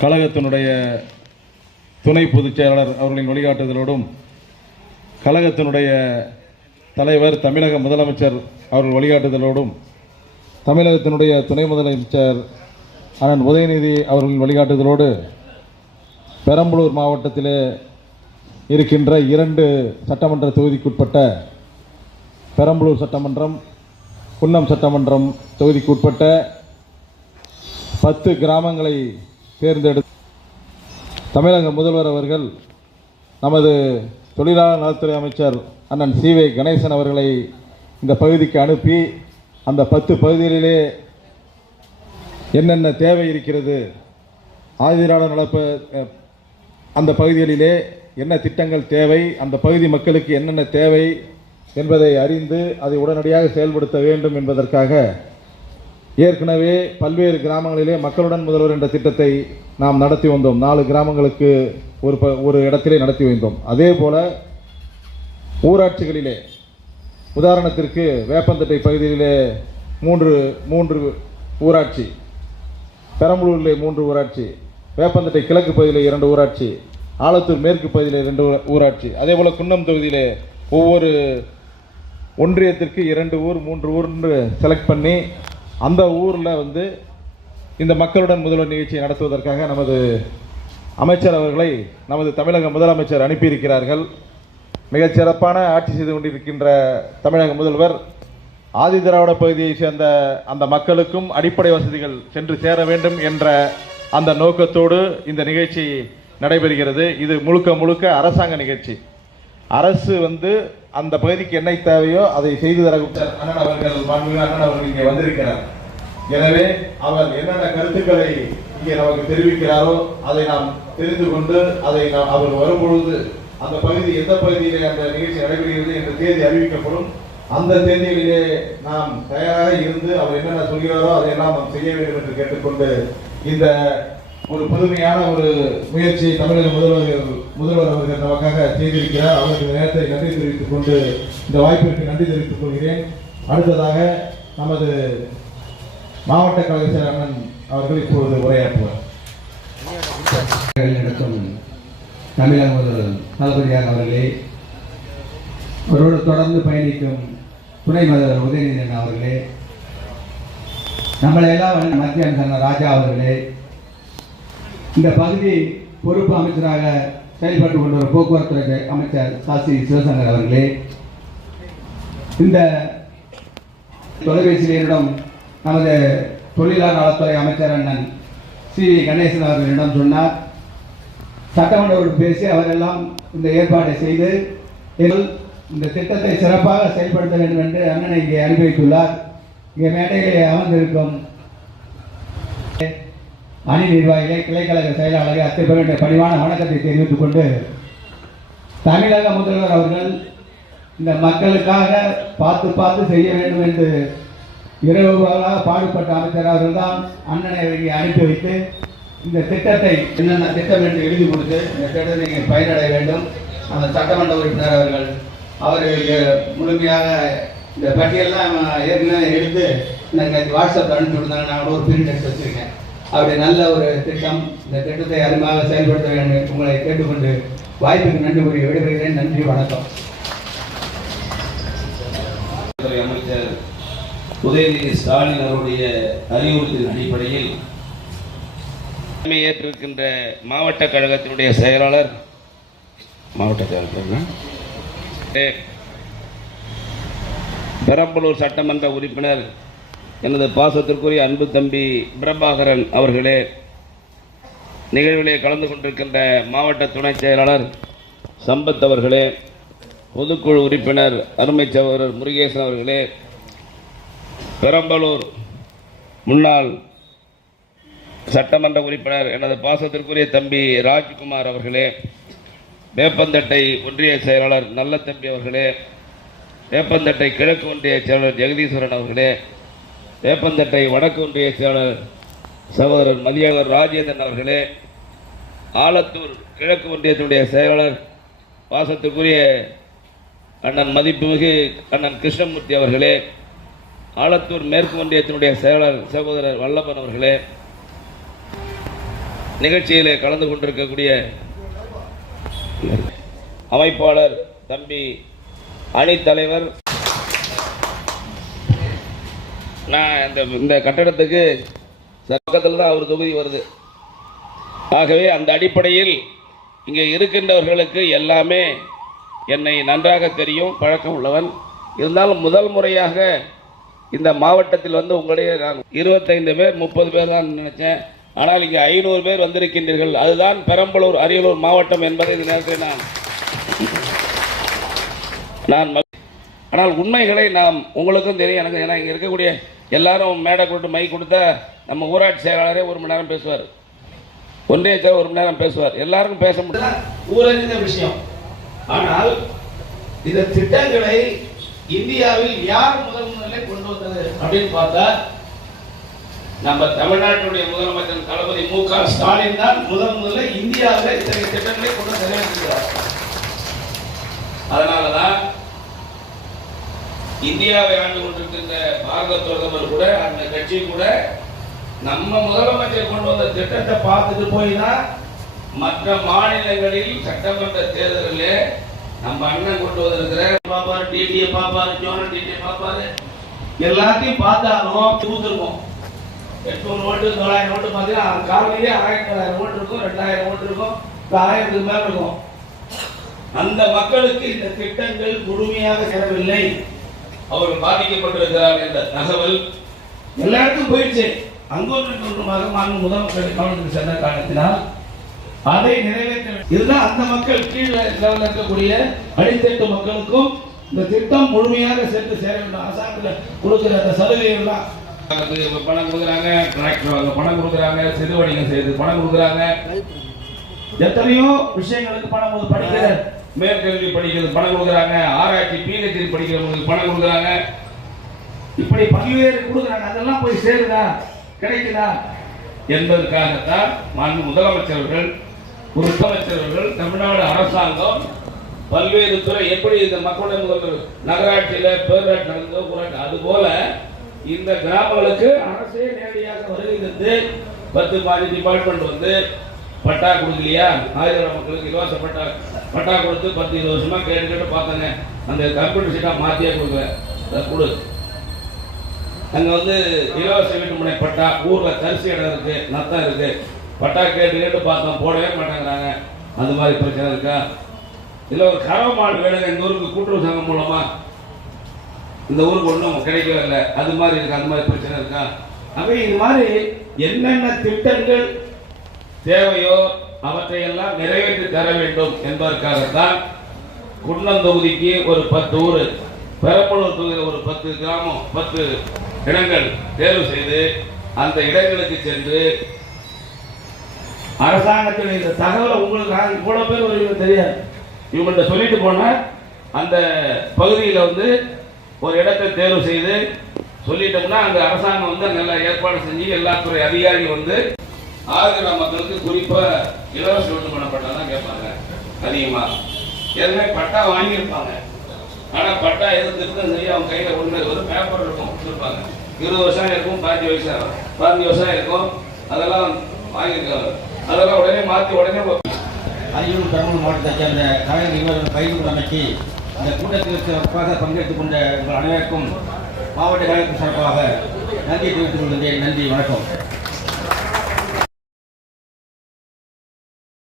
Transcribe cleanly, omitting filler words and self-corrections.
கழகத்தினுடைய துணை பொதுச் செயலாளர் அவர்களின் வழிகாட்டுதலோடும் கழகத்தினுடைய தலைவர் தமிழக முதலமைச்சர் அவர்கள் வழிகாட்டுதலோடும் தமிழகத்தினுடைய துணை முதலமைச்சர் அண்ணன் உதயநிதி அவர்களின் வழிகாட்டுதலோடு பெரம்பலூர் மாவட்டத்திலே இருக்கின்ற 2 சட்டமன்ற தொகுதிக்குட்பட்ட பெரம்பலூர் சட்டமன்றம், குன்னம் சட்டமன்றம் தொகுதிக்குட்பட்ட 10 கிராமங்களை தேர்ந்தெடுத்து தமிழக முதல்வர் அவர்கள் நமது தொழிலாளர் நலத்துறை அமைச்சர் அண்ணன் சி. வே. கணேசன் அவர்களை இந்த பகுதிக்கு அனுப்பி அந்த 10 பகுதிகளிலே என்னென்ன தேவை இருக்கிறது, ஆதிதிராவிடர் நலப்ப அந்த பகுதிகளிலே என்ன திட்டங்கள் தேவை, அந்த பகுதி மக்களுக்கு என்னென்ன தேவை என்பதை அறிந்து அதை உடனடியாக செயல்படுத்த வேண்டும் என்பதற்காக ஏற்கனவே பல்வேறு கிராமங்களிலே மக்களுடன் முதல்வர் என்ற திட்டத்தை நாம் நடத்தி வந்தோம். 4 கிராமங்களுக்கு ஒரு இடத்திலே நடத்தி வந்தோம். அதே போல ஊராட்சிகளிலே உதாரணத்திற்கு வேப்பந்தட்டை பகுதியிலே 3 ஊராட்சி, பெரம்பலூரிலே 3 ஊராட்சி, வேப்பந்தட்டை கிழக்கு பகுதியிலே 2 ஊராட்சி, ஆலத்தூர் மேற்கு பகுதியிலே 2 ஊராட்சி, அதே போல குன்னம் தொகுதியிலே ஒவ்வொரு ஒன்றியத்திற்கு 2 ஊர் 3 ஊர்னு செலக்ட் பண்ணி அந்த ஊரில் இந்த மக்களுடன் முதல்வர் நிகழ்ச்சியை நடத்துவதற்காக நமது அமைச்சர் அவர்களை நமது தமிழக முதலமைச்சர் அனுப்பியிருக்கிறார்கள். மிகச்சிறப்பான ஆட்சி செய்து கொண்டிருக்கின்ற தமிழக முதல்வர் ஆதிதிராவிட பகுதியை சேர்ந்த அந்த மக்களுக்கும் அடிப்படை வசதிகள் சென்று சேர வேண்டும் என்ற அந்த நோக்கத்தோடு இந்த நிகழ்ச்சி நடைபெறுகிறது. இது முழுக்க அரசாங்க நிகழ்ச்சி. அரசு அந்த பகுதிக்கு என்ன தேவையோ அதை செய்து தர அண்ணன் அவர்கள் இங்கே வந்திருக்கிறார். எனவே அவர் என்னென்ன கருத்துக்களை இங்கே நமக்கு தெரிவிக்கிறாரோ அதை நாம் தெரிந்து கொண்டு அதை அவர் வரும்பொழுது அந்த பகுதி எந்த பகுதியிலே அந்த நிகழ்ச்சி நடைபெறுகிறது என்ற தேதி அறிவிக்கப்படும். அந்த தேதியிலே நாம் தயாராக இருந்து அவர் என்னென்ன சொல்கிறாரோ அதையெல்லாம் நாம் செய்ய வேண்டும் என்று கேட்டுக்கொண்டு இந்த ஒரு புதுமையான ஒரு முயற்சியை தமிழக முதல்வர் அவர்கள் நமக்காக செய்திருக்கிறார். அவருக்கு நேரத்தை நன்றி தெரிவித்துக் கொண்டு இந்த வாய்ப்பிற்கு நன்றி தெரிவித்துக் கொள்கிறேன். அடுத்ததாக நமது மாவட்ட கழக செயலர் அண்ணன் அவர்கள் இப்பொழுது உரையாற்றுவார். தமிழக முதல்வர் தளபதியார் அவர்களே, அவரோடு தொடர்ந்து பயணிக்கும் துணை முதல்வர் உதயநிதி அண்ணா அவர்களே, நம்மளை எல்லாம் மத்திய அமைச்சர் ராஜா அவர்களே, இந்த பகுதி பொறுப்பு அமைச்சராக செயல்பட்டு கொண்ட போக்குவரத்து அமைச்சர் சாசி சிவசங்கர் அவர்களே, இந்த தொலைபேசியில் என்னிடம் நமது தொழிலாளர் நலத்துறை அமைச்சர் அண்ணன் சி. வி. கணேசன் அவர்களிடம் சொன்னார். சட்டமன்றத்தில் பேசி அவரெல்லாம் இந்த ஏற்பாட்டை செய்து இந்த திட்டத்தை சிறப்பாக செயல்படுத்த வேண்டும் என்று அண்ணனை இங்கே அனுப்பி வைத்துள்ளார். இங்கே மேடையிலே அமர்ந்திருக்கும் அணி நிர்வாகிகளை, கிளைக்கழக செயலாளரை அத்தனை பேருடைய பணிவான வணக்கத்தை தெரிவித்துக் கொண்டு, தமிழக முதல்வர் அவர்கள் இந்த மக்களுக்காக பார்த்து செய்ய வேண்டும் என்று இரவுகளாக பாடுபட்ட அமைச்சர் அவர்கள் தான் அண்ணனை இங்கே அனுப்பி வைத்து இந்த திட்டத்தை என்னென்ன திட்டம் என்று எழுதி கொடுத்து இந்த திட்டத்தை நீங்கள் பயனடைய வேண்டும். அந்த சட்டமன்ற உறுப்பினர் அவர்களுக்கு முழுமையாக இந்த பட்டியெல்லாம் ஏற்கனவே எடுத்து எனக்கு வாட்ஸ்அப்பில் அனுப்பி கொடுத்தாங்க. நான் ஒரு பிரிண்ட் எடுத்து வச்சுருக்கேன். அப்படி நல்ல ஒரு திட்டம். இந்த திட்டத்தை அருமையாக செயல்படுத்த வேண்டும் உங்களை கேட்டுக்கொண்டு வாய்ப்புக்கு நன்றி கூறி விடைபெறுகிறேன். நன்றி, வணக்கம். அமைச்சர் உதயநிதி ஸ்டாலின் அவருடைய அறிவுறுத்தலின் அடிப்படையில் ஏற்றிருக்கின்ற மாவட்ட கழகத்தினுடைய செயலாளர் பெரம்பலூர் சட்டமன்ற உறுப்பினர் எனது பாசத்திற்குரிய அன்பு தம்பி பிரபாகரன் அவர்களே, நிகழ்விலே கலந்து கொண்டிருக்கின்ற மாவட்ட துணை செயலாளர் சம்பத் அவர்களே, பொதுக்குழு உறுப்பினர் அருமை சகோதரர் முருகேசன் அவர்களே, பெரம்பலூர் முன்னாள் சட்டமன்ற உறுப்பினர் எனது பாசத்திற்குரிய தம்பி ராஜ்குமார் அவர்களே, வேப்பந்தட்டை ஒன்றிய செயலாளர் நல்ல தம்பி அவர்களே, வேப்பந்தட்டை கிழக்கு ஒன்றிய செயலாளர் ஜெகதீஸ்வரன் அவர்களே, வேப்பந்தட்டை வடக்கு ஒன்றிய செயலாளர் சகோதரர் மதியவர் ராஜேந்திரன் அவர்களே, ஆலத்தூர் கிழக்கு ஒன்றியத்தினுடைய செயலாளர் பாசத்திற்குரிய அண்ணன் மதிப்புமிகு அண்ணன் கிருஷ்ணமூர்த்தி அவர்களே, ஆலத்தூர் மேற்கு ஒன்றியத்தினுடைய செயலாளர் சகோதரர் வல்லபன் அவர்களே, நிகழ்ச்சியிலே கலந்து கொண்டிருக்கக்கூடிய அமைப்பாளர் தம்பி அணித்தலைவர், நான் இந்த கட்டடத்துக்கு பக்கத்தில் தான் அவர் தொகுதி வருது. ஆகவே அந்த அடிப்படையில் இங்கே இருக்கின்றவர்களுக்கு எல்லாமே என்னை நன்றாக தெரியும், பழக்கம் உள்ளவன். இருந்தாலும் முதல் முறையாக இந்த மாவட்டத்தில் வந்து உங்களுடைய நான் 25 பேர் 30 பேர் தான் நினைச்சேன். ஆனால் இங்கே 500 பேர் வந்திருக்கின்றீர்கள். அதுதான் பெரம்பலூர் அரியலூர் மாவட்டம் என்பதை இந்த நேரத்தில் நான் ஆனால் உண்மைகளை நாம் உங்களுக்கும் தெரியும், எனக்கு. ஏன்னா இங்கே இருக்கக்கூடிய எல்லாரும் மேடை கொடுத்து மை கொடுத்தா நம்ம ஊராட்சி செயலாளரே 1 மணி நேரம் பேசுவார், ஒன்றிய செயலர் 1 மணி நேரம் பேசுவார், எல்லாருக்கும் பேச முடியல, ஊரறிந்த விஷயம். ஆனால் இந்த திட்டங்களை இந்தியாவில் யார் முதல்ல கொண்டு வந்தது அப்படின்னு பார்த்தா நம்ம தமிழ்நாட்டுடைய முதலமைச்சர் தளபதி மு.க. ஸ்டாலின் தான் முதல்ல இந்தியாவில் இத்தகைய திட்டங்களை கொண்டு நிறைவேற்றுகிறார். அதனாலதான் இந்தியாவை ஆண்டு கொண்டிருக்கின்ற பாரத பிரதமர் கூட, அந்த கட்சி கூட நம்ம முதலமைச்சர் கொண்டு வந்த திட்டத்தை பார்த்துட்டு போய் தான் மற்ற மாநிலங்களில் சட்டமன்ற தேர்தலில் நம்ம அண்ணன் கொண்டு வந்திருக்கிற பாப்பாரு, டிடியை பாப்பாரு, ஜோனல் டிடியை பாப்பாரு, எல்லாத்தையும் பார்த்தாலும் தூத்துருக்கோம். 800 ஓட்டு 900 ஓட்டு பார்த்தீங்கன்னா காலையிலே 1000 ஓட்டு இருக்கும், 2000 ஓட்டு இருக்கும், 1000க்கு மேல இருக்கும். அந்த மக்களுக்கு இந்த திட்டங்கள் முழுமையாக சேரவில்லை, அவர்கள் பாதிக்கப்பட்டிருக்கிறார் என்ற தகவல் எல்லா இடத்துக்கும் போயிடுச்சு. அங்கொன்றுமாக மாநில முதலமைச்சர் கவனத்துக்கு சென்ற காரணத்தினால் அதை நிறைவேற்ற, இதுதான் அந்த மக்கள் கீழ் லெவலில் இருக்கக்கூடிய அடித்தட்டு மக்களுக்கும் இந்த திட்டம் முழுமையாக சென்று சேர வேண்டும். அரசாங்கத்தில் கொடுக்கிற அந்த சலுகைகள்லாம் பணம் கொடுக்குறாங்க, டிராக்டர் வாங்க பணம் கொடுக்குறாங்க, சிறு வணிகம் செய்து பணம் கொடுக்குறாங்க, எத்தனையோ விஷயங்களுக்கு பணம், படிக்கிற மேற்கல்வி படிக்கிறது பணம் கொடுக்குறாங்க, ஆராய்ச்சி பிஹெச்டி படிக்கிறவங்களுக்கு பணம் கொடுக்குறாங்க, இப்படி பல்வேறு கொடுக்குறாங்க. அதெல்லாம் போய் சேருதா, கிடைக்குதா என்பதற்காகத்தான் மாண்பு முதலமைச்சர்கள், முதலமைச்சர்கள், தமிழ்நாடு அரசாங்கம் பல்வேறு துறை, எப்படி இந்த மக்களுடைய முதல்வர் நகராட்சியில் பேராட்சி நடந்தோ ஊராட்சி, அதுபோல இந்த கிராமங்களுக்கு அரசே நேரடியாக வருகை தந்து 10 மாதிரி டிபார்ட்மெண்ட் வந்து பட்டா கொடுக்கலையா, ஆயிரம் மக்களுக்கு இலவச பட்டா கொடுத்து 10-20 வருஷமா கேட்டு பார்த்தாங்க. அந்த கம்ப்யூட்டர் சீட்டா மாற்றியே கொடுக்குற கொடு. அங்கே வந்து இலவச வீட்டு முனை பட்டா, ஊரில் தரிசி இடம் இருக்கு, நத்தம் இருக்கு, பட்டா கேட்டு பார்த்தோம், போடவே மாட்டேங்கிறாங்க. அந்த மாதிரி பிரச்சனை இருக்கா? இல்லை ஒரு கறவை மாடு வேணுங்க, இந்த ஊருக்கு கூட்டுறவு சங்கம் மூலமா இந்த ஊருக்கு ஒன்றும் கிடைக்கவே இல்லை, அது மாதிரி இருக்கு, அந்த மாதிரி பிரச்சனை இருக்கா? அப்ப இது மாதிரி என்னென்ன திட்டங்கள் தேவையோ அவற்றையெல்லாம் நிறைவேற்றி தர வேண்டும் என்பதற்காகத்தான் குன்னம் தொகுதிக்கு ஒரு 10 ஊர், பெரம்பலூர் தொகுதியில் ஒரு 10 கிராமம், 10 இடங்கள் தேர்வு செய்து அந்த இடங்களுக்கு சென்று அரசாங்கத்தில் இந்த தகவலை உங்களுக்கு இவ்வளவு பேர் ஒரு தெரியாது, இவங்கள்ட்ட சொல்லிட்டு போன அந்த பகுதியில் வந்து ஒரு இடத்தை தேர்வு செய்து சொல்லிட்டோம்னா அந்த அரசாங்கம் வந்து நல்ல ஏற்பாடு செஞ்சு எல்லா துறை அதிகாரிகள் வந்து ஆகிற மக்களுக்கு குறிப்பா இலவச வீட்டு பண்ணப்பட்டா தான் கேட்பாங்க. அதிகமா ஏற்கனவே பட்டா வாங்கியிருப்பாங்க, ஆனா பட்டா எதுவும் திருத்தம் செய்ய அவங்க கையில ஒண்ணு ஒரு பேப்பர் இருக்கும் கொடுத்துருப்பாங்க. 20 வருஷம் இருக்கும், 15 வருஷம் இருக்கும், அதெல்லாம் வாங்கியிருக்காங்க. அதெல்லாம் உடனே மாற்றி உடனே அரியலூர் பெரம்பலூர் மாவட்டத்தை சேர்ந்த கலைஞர் நிறுவனம் கைது அமைச்சு இந்த கூட்டத்தில் சிறப்பாக பங்கேற்றுக் கொண்ட உங்கள் அனைவருக்கும் மாவட்ட கழகத்தின் சார்பாக நன்றி தெரிவித்துக் கொள்கின்றேன். நன்றி, வணக்கம்.